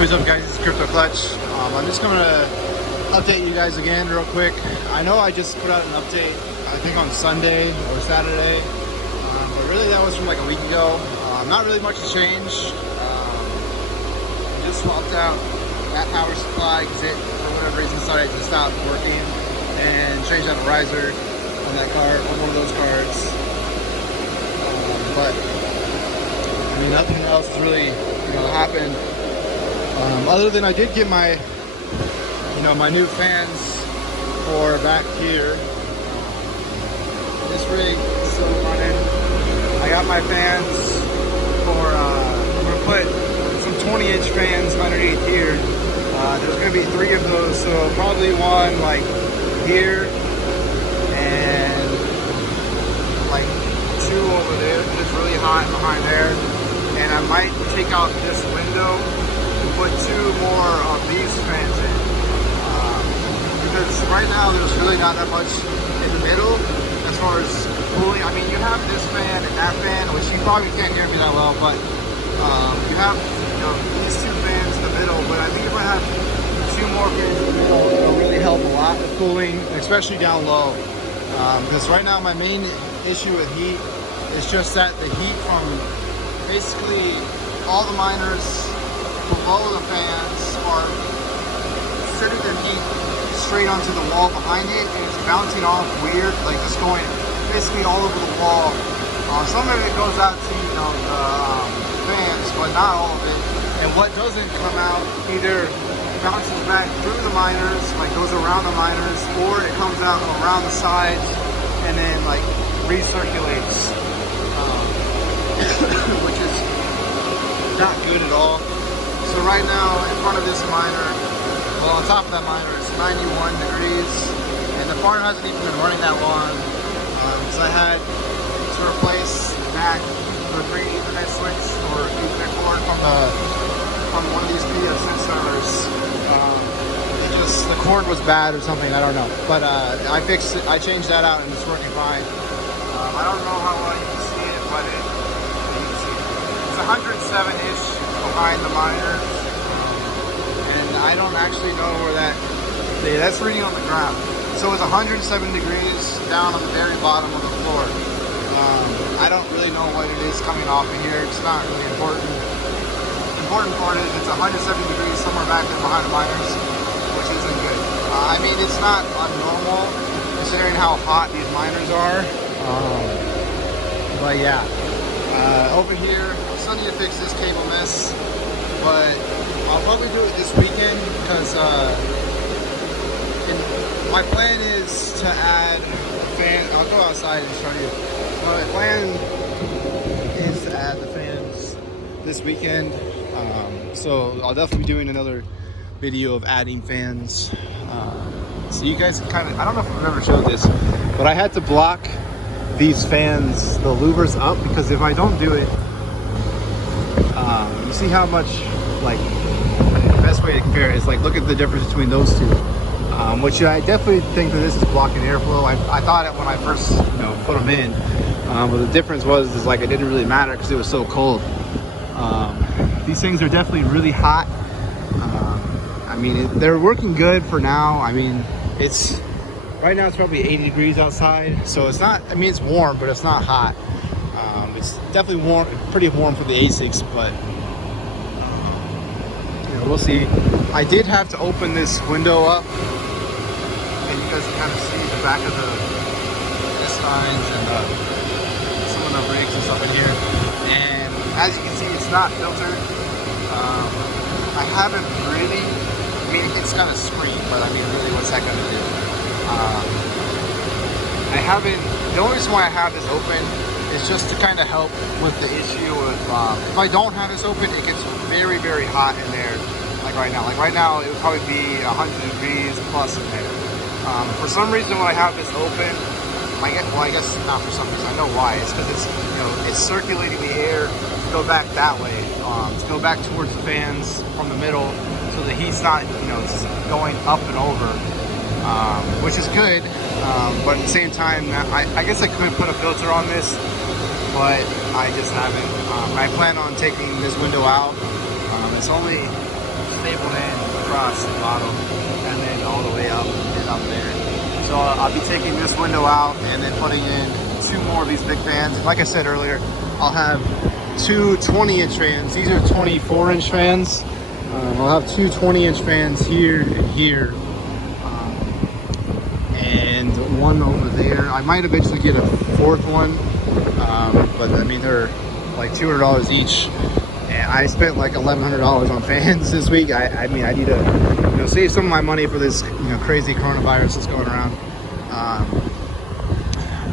What's up, guys? It's Crypto Clutch. I'm just going to update you guys again real quick. I know I just put out an update, I think on Sunday or Saturday, but really that was from like a week ago. Not really much has changed. Just swapped out that power supply because it, for whatever reason, decided to stop working, and changed out the riser on that car, on one of those cars. But I mean, nothing else has really, happened. Other than I did get my, my new fans for back here. This rig is still running. I got my fans for, I'm gonna put some 20-inch fans underneath here. There's gonna be 3 of those, so probably one like here and like 2 over there. It's really hot behind there. And I might take out this window and put 2 more of these fans in. Because right now there's really not that much in the middle as far as cooling. I mean, you have this fan and that fan, which you probably can't hear me that well, but you have these 2 fans in the middle. But I think if I have 2 more fans in the middle, it'll really help a lot with cooling, especially down low. Because right now my main issue with heat is just that the heat from basically all the miners below the fans are sending their heat straight onto the wall behind it, and it's bouncing off weird, like just going basically all over the wall. Some of it goes out to the fans, but not all of it. And what doesn't come out either bounces back through the miners, like goes around the miners, or it comes out around the sides and then like recirculates. Which is not good at all. So right now, in front of this miner, well, on top of that miner, it's 91 degrees, and the farm hasn't even been running that long. So I had to replace back the green Ethernet switch or Ethernet cord from one of these PSN servers. The cord was bad or something, I don't know. But I fixed it. I changed that out, and it's working fine. I don't know how well you can see it, but it's 107-ish behind the miner, and I don't actually know where that's reading on the ground. So it's 107 degrees down on the very bottom of the floor. I don't really know what it is coming off of here. It's not really important. The important part is it's 107 degrees somewhere back there behind the miners, which isn't good. I mean, it's not abnormal considering how hot these miners are. But yeah, over here, I still need to fix this cable mess, but I'll probably do it this weekend because my plan is to add a fan. I'll go outside and show you. My plan is to add the fans this weekend, so I'll definitely be doing another video of adding fans. So you guys can I don't know if I've ever showed this, but I had to block these fans, the louvers up, because if I don't do it, you see how much, like, the best way to compare it is like look at the difference between those 2, which I definitely think that this is blocking airflow. I thought it when I first put them in, but the difference is like it didn't really matter because it was so cold. These things are definitely really hot. I mean, they're working good for now. I mean, right now it's probably 80 degrees outside, so it's not, I mean, it's warm, but it's not hot. It's definitely warm, pretty warm for the ASICs, but we'll see. I did have to open this window up, and you guys can kind of see the back of the S9s and some of the rigs and stuff in here. And as you can see, it's not filtered. I haven't really, I mean, it's kind of screen, but I mean, really, what's that gonna do? The only reason why I have this open is just to kind of help with the issue of, if I don't have this open, it gets very, very hot in there, like right now. Like right now, it would probably be 100 degrees plus in there. For some reason, when I have this open, I guess not for some reason, I know why. It's because it's circulating the air to go back that way, to go back towards the fans from the middle, so the heat's not, it's going up and over. Which is good, but at the same time, I guess I could put a filter on this, but I just haven't. I plan on taking this window out. It's only stapled in across the bottom and then all the way up and up there. So I'll be taking this window out and then putting in 2 more of these big fans. And like I said earlier, I'll have 2 20-inch fans. These are 24-inch fans. I'll have 2 20-inch fans here and here. And one over there. I might eventually get a 4th one. But I mean, they're like $200 each. And I spent like $1,100 on fans this week. I mean, I need to save some of my money for this crazy coronavirus that's going around.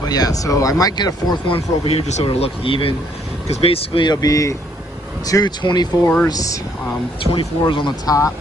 But yeah, so I might get a 4th one for over here just so it'll look even, because basically it'll be 2 24s, 24s on the top,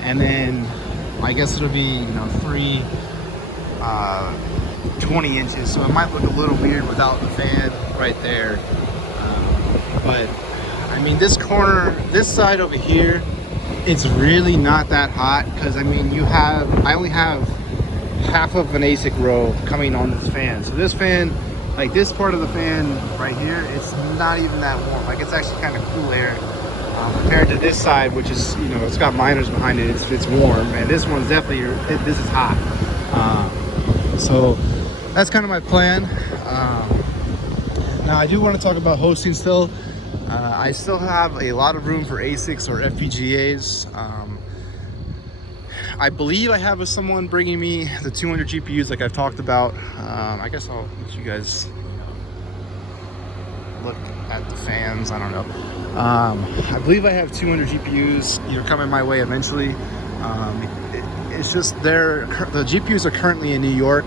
and then I guess it'll be 3 20 inches. So it might look a little weird without the fan right there. But I mean, this corner, this side over here, it's really not that hot, because I mean, I only have half of an ASIC row coming on this fan. So this fan, like this part of the fan right here, it's not even that warm. Like, it's actually kind of cool air compared to this side, which is, it's got miners behind it. It's warm, and this one's definitely, this is hot. So that's kind of my plan. Now I do want to talk about hosting still. I still have a lot of room for ASICs or FPGAs. I believe I have someone bringing me the 200 GPUs like I've talked about. I guess I'll let you guys look at the fans. I don't know. I believe I have 200 GPUs coming my way eventually. It's just the GPUs are currently in New York,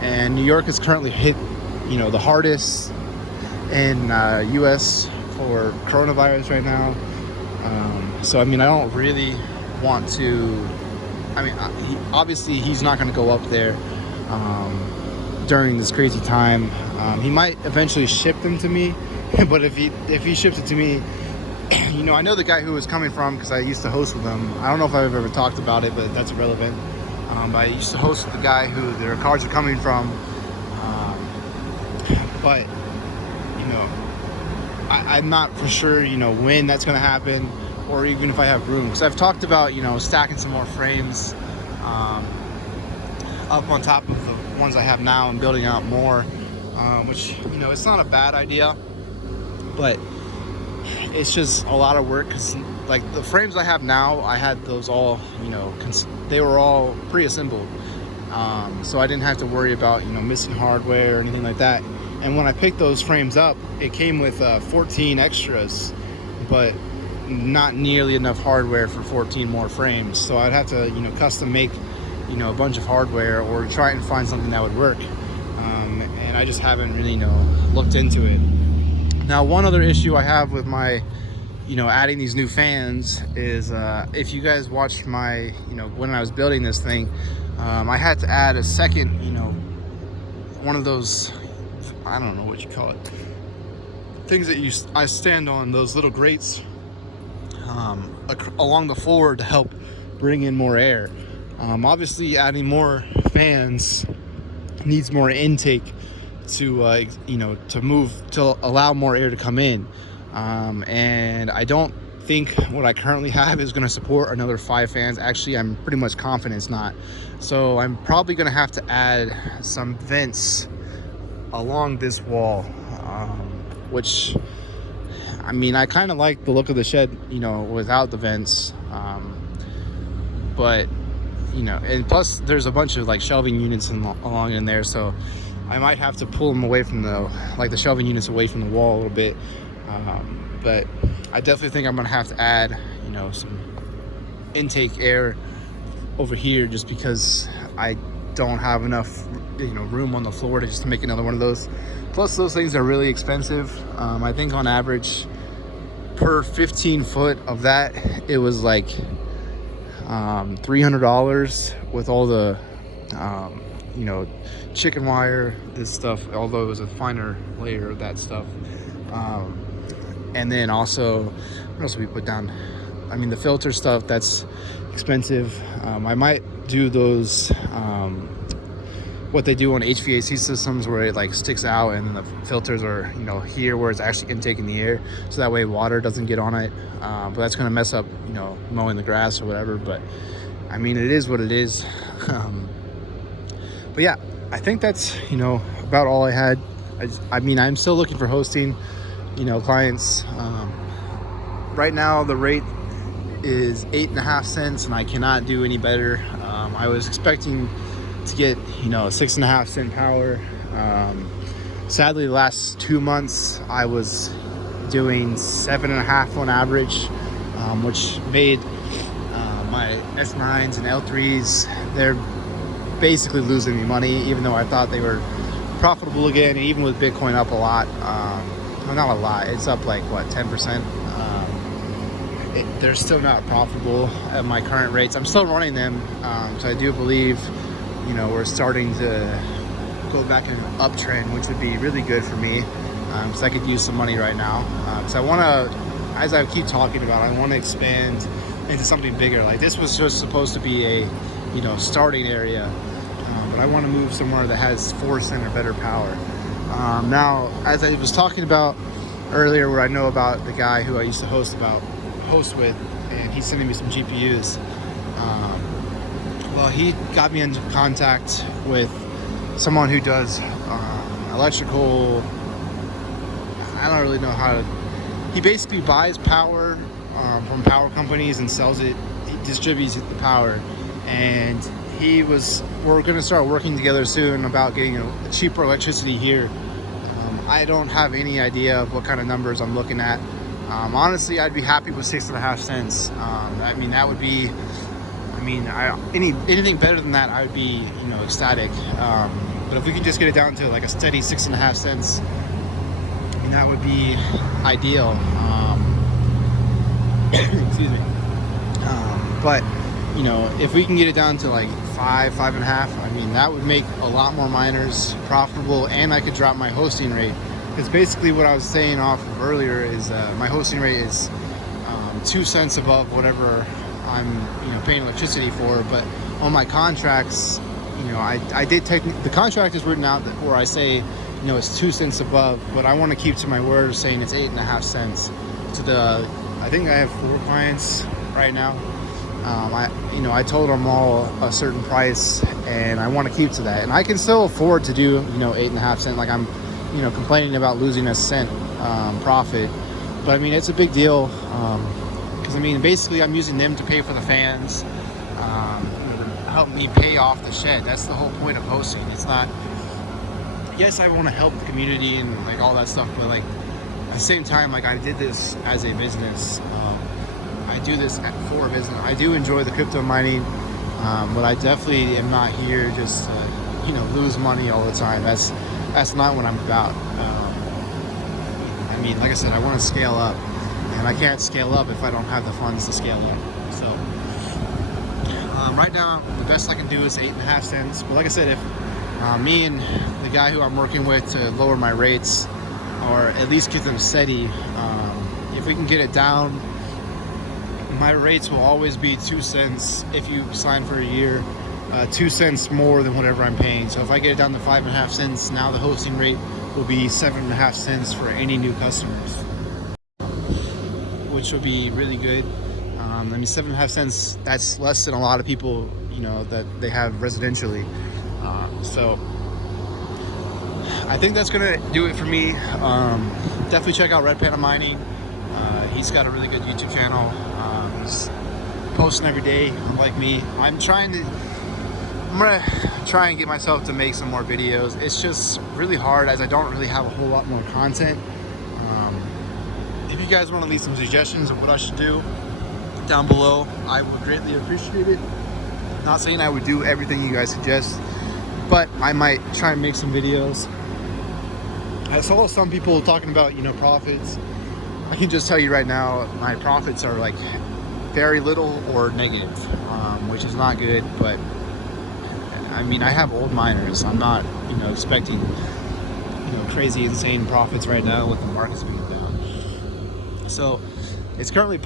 and New York is currently hit the hardest in US for coronavirus right now. So I mean, I don't really want to, I mean, obviously he's not going to go up there during this crazy time. He might eventually ship them to me, but if he ships it to me, I know the guy who was coming from, because I used to host with him. I don't know if I've ever talked about it, but that's irrelevant. But I used to host with the guy who their cards are coming from. But I'm not for sure, when that's going to happen, or even if I have room. Because I've talked about, stacking some more frames up on top of the ones I have now and building out more, which, it's not a bad idea, but it's just a lot of work. Because like the frames I have now, I had those all, they were all pre-assembled. So I didn't have to worry about, missing hardware or anything like that. And when I picked those frames up, it came with 14 extras, but not nearly enough hardware for 14 more frames. So I'd have to, custom make, a bunch of hardware or try and find something that would work. And I just haven't really, looked into it. Now, one other issue I have with my, adding these new fans is if you guys watched my, when I was building this thing, I had to add a second, one of those, I don't know what you call it, things that I stand on, those little grates along the floor to help bring in more air. Obviously adding more fans needs more intake to to move, to allow more air to come in, and I don't think what I currently have is going to support another 5 fans. Actually, I'm pretty much confident it's not. So I'm probably going to have to add some vents along this wall, which, I mean, I kind of like the look of the shed, without the vents, but and plus there's a bunch of like shelving units along in there, so I might have to pull them away from the shelving units away from the wall a little bit, but I definitely think I'm gonna have to add some intake air over here, just because I don't have enough room on the floor to make another one of those. Plus those things are really expensive. I think on average per 15 foot of that, it was like $300 with all the chicken wire, this stuff, although it was a finer layer of that stuff. And then also, what else we put down? I mean, the filter stuff, that's expensive. I might do those what they do on HVAC systems where it like sticks out and then the filters are, you know, here where it's actually intaking the air, so that way water doesn't get on it. But that's going to mess up, you know, mowing the grass or whatever. But I mean, it is what it is. But yeah, I think that's, you know, about all I had. I mean, I'm still looking for hosting, you know, clients. Right now the rate is 8.5 cents and I cannot do any better. I was expecting to get, you know, a 6.5 cent power. Sadly, the last 2 months I was doing 7.5 on average, which made my S9s and L3s, they're basically losing me money, even though I thought they were profitable again. And even with Bitcoin up a lot, well, not a lot, it's up like what, 10%. They're still not profitable at my current rates. I'm still running them, so I do believe, you know, we're starting to go back in an uptrend, which would be really good for me, because I could use some money right now. Because I want to, as I keep talking about, I want to expand into something bigger. Like this was just supposed to be a, you know, starting area, but I want to move somewhere that has 4 cent or better power. Now, as I was talking about earlier, where I know about the guy who I used to host with, and he's sending me some GPUs. Well, he got me into contact with someone who does electrical. I don't really know how to. He basically buys power from power companies and sells it. He distributes the power, and we're going to start working together soon about getting a cheaper electricity here. I don't have any idea of what kind of numbers I'm looking at. Honestly, I'd be happy with 6.5 cents. I mean, that would be, I mean, anything better than that, I would be, you know, ecstatic. But if we could just get it down to like a steady 6.5 cents, I mean, that would be ideal. Excuse me. But, you know, if we can get it down to like 5.5, I mean, that would make a lot more miners profitable, and I could drop my hosting rate. Because basically what I was saying off of earlier is my hosting rate is 2 cents above whatever I'm, you know, paying electricity for. But on my contracts, you know, I did take the contract is written out where I say, you know, it's 2 cents above, but I want to keep to my word saying it's 8.5 cents. I think I have 4 clients right now. I told them all a certain price, and I want to keep to that. And I can still afford to do, you know, 8.5 cents. Like I'm, you know, complaining about losing a cent profit, but I mean, it's a big deal, because I mean, basically I'm using them to pay for the fans, help me pay off the shed. That's the whole point of hosting. It's not, yes, I want to help the community and like all that stuff, but like at the same time, like I did this as a business. I do this for a business. I do enjoy the crypto mining, but I definitely am not here just to, you know, lose money all the time. That's not what I'm about. I mean, like I said, I want to scale up, and I can't scale up if I don't have the funds to scale up. So right now, the best I can do is 8.5 cents. But like I said, if me and the guy who I'm working with to lower my rates, or at least get them steady, if we can get it down, my rates will always be 2 cents if you sign for a year. 2 cents more than whatever I'm paying. So if I get it down to 5.5 cents, now the hosting rate will be 7.5 cents for any new customers, which would be really good. I mean, 7.5 cents, that's less than a lot of people, you know, that they have residentially. So I think that's gonna do it for me. Definitely check out Red Panda Mining. He's got a really good YouTube channel. He's posting every day, unlike me. I'm gonna try and get myself to make some more videos. It's just really hard as I don't really have a whole lot more content. If you guys want to leave some suggestions of what I should do down below, I would greatly appreciate it. Not saying I would do everything you guys suggest, but I might try and make some videos. I saw some people talking about, you know, profits. I can just tell you right now, my profits are like very little or negative, which is not good. But I mean, I have old miners. I'm not, you know, expecting, you know, crazy insane profits right now with the markets being down. So it's currently